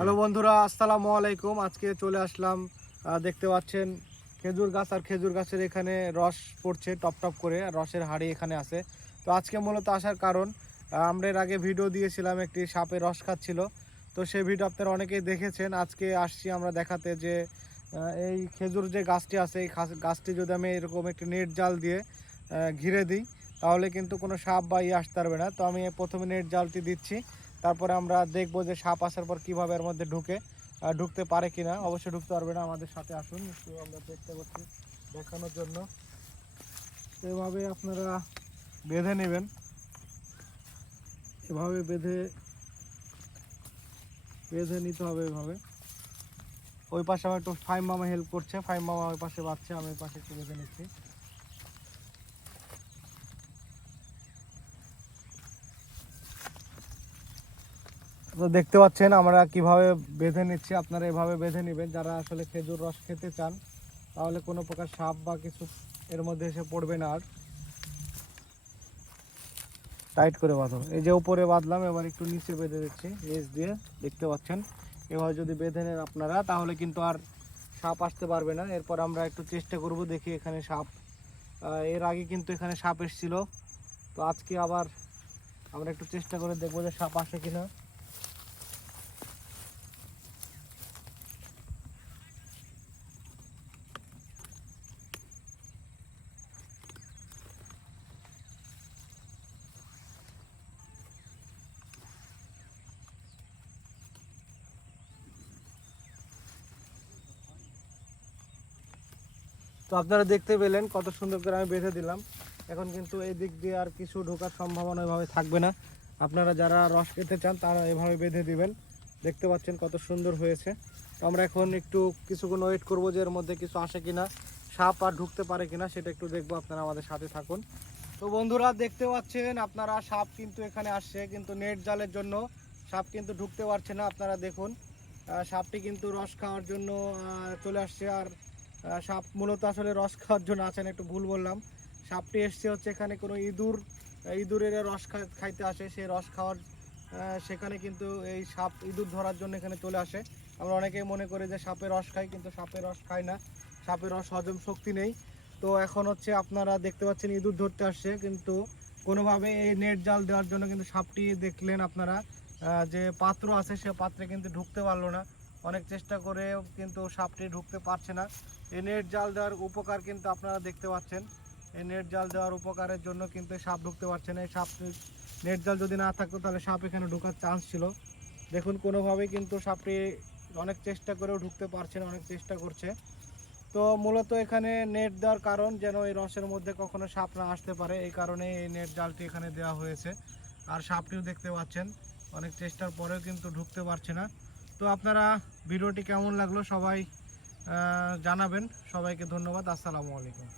Hello বন্ধুরা, আসসালামু আলাইকুম। আজকে চলে আসলাম দেখতে পাচ্ছেন খেজুর গাছ আর খেজুর গাছের এখানে রস পড়ছে টপ টপ করে রসের হাড়ি এখানে আছে। তো আজকে মূলত আসার কারণ আমরা এর আগে ভিডিও দিয়েছিলাম, একটি সাপে রস খাচ্ছিল। তো সেই ভিডিও আপনারা অনেকেই দেখেছেন। আজকে আসছি আমরা দেখাতে যে এই খেজুর যে গাছটি আছে, এই গাছটি যদি আমি এরকম একটি নেট জাল দিয়ে ঘিরে দিই, তাহলে কিন্তু কোনো সাপ বা ইয়ে আসতে পারবে না। তো আমি প্রথমে নেট জালটি দিচ্ছি। তারপরে আমরা দেখব যে সাপ আসার পর কীভাবে এর মধ্যে ঢুকে ঢুকতে পারে কিনা। অবশ্যই ঢুকতে পারবে না, আমাদের সাথে আসুন, একটু আমরা চেষ্টা করছি দেখানোর জন্য। তো এভাবে আপনারা বেঁধে নেবেন। এভাবে বেঁধে বেঁধে নিতে হবে এভাবে। ওই পাশে আমার একটু ফাইম মামা হেল্প করছে ফাইম মামা ওই পাশে বাচ্চা আমি ওই পাশে একটু বেঁধে নিচ্ছি। তো দেখতে পাচ্ছেন, আমরা কীভাবে বেঁধে নিচ্ছি, আপনারা এভাবে বেঁধে নেবেন। যারা আসলে খেজুর রস খেতে চান, তাহলে কোনো প্রকার সাপ বা কিছু এর মধ্যে এসে পড়বে না আর। টাইট করে বাঁধো। এই যে উপরে বাঁধলাম, এবার একটু নিচে বেঁধে দিচ্ছি রেস দিয়ে দেখতে পাচ্ছেন। এভাবে যদি বেঁধে নেন আপনারা, তাহলে কিন্তু আর সাপ আসতে পারবে না। এরপর আমরা একটু চেষ্টা করব দেখি এখানে সাপ। এর আগে কিন্তু এখানে সাপ এসেছিল। তো আজকে আবার আমরা একটু চেষ্টা করে দেখব যে সাপ আসে কিনা। তো আপনারা দেখতে পেলেন কত সুন্দর করে আমি বেঁধে দিলাম। এখন কিন্তু এই দিক দিয়ে আর কিছু ঢোকার সম্ভাবনা এভাবে থাকবে না। আপনারা যারা রস খেতে চান, তারা এভাবে বেঁধে দিবেন। দেখতে পাচ্ছেন কত সুন্দর হয়েছে। তো আমরা এখন একটু কিছুক্ষণ ওয়েট করব যে এর মধ্যে কিছু আসে কিনা, সাপ আর ঢুকতে পারে কিনা, সেটা একটু দেখব আপনারা আমাদের সাথে থাকুন। তো বন্ধুরা, দেখতে পাচ্ছেন আপনারা সাপ কিন্তু এখানে আসছে, কিন্তু নেট জালের জন্য সাপ কিন্তু ঢুকতে পারছে না। আপনারা দেখুন সাপটি কিন্তু রস খাওয়ার জন্য চলে আসছে। আর সাপ মূলত আসলে রস খাওয়ার জন্য আছেন একটু ভুল বললাম। সাপটি এসছে হচ্ছে এখানে কোনো ইঁদুর ইঁদুরের রস খাইতে আসে সেই রস খাওয়ার সেখানে কিন্তু এই সাপ ইঁদুর ধরার জন্য এখানে চলে আসে। আমরা অনেকেই মনে করি যে সাপের রস খাই কিন্তু সাপের রস খায় না। সাপের রস হজম শক্তি নেই। তো এখন হচ্ছে আপনারা দেখতে পাচ্ছেন ইঁদুর ধরতে আসছে, কিন্তু কোনোভাবে এই নেট জাল দেওয়ার জন্য কিন্তু সাপটি দেখলেন আপনারা যে পাত্র আছে সে পাত্রে কিন্তু ঢুকতে পারল না। অনেক চেষ্টা করেও কিন্তু সাপটি ঢুকতে পারছে না। এই নেট জাল দেওয়ার উপকার কিন্তু আপনারা দেখতে পাচ্ছেন। এই নেট জাল দেওয়ার উপকারের জন্য কিন্তু সাপ ঢুকতে পারছে না। এই সাপ, নেট জাল যদি না থাকতো তাহলে সাপ এখানে ঢোকার চান্স ছিল। দেখুন, কোনোভাবেই কিন্তু সাপটি অনেক চেষ্টা করেও ঢুকতে পারছে না, অনেক চেষ্টা করছে। তো মূলত এখানে নেট দেওয়ার কারণ যেন এই রসের মধ্যে কখনো সাপ না আসতে পারে, এই কারণে এই নেট জালটি এখানে দেওয়া হয়েছে। আর সাপটিও দেখতে পাচ্ছেন, অনেক চেষ্টার পরেও কিন্তু ঢুকতে পারছে না। তো আপনারা ভিডিওটি কেমন লাগল সবাই জানাবেন। সবাইকে ধন্যবাদ। আসসালামু আলাইকুম।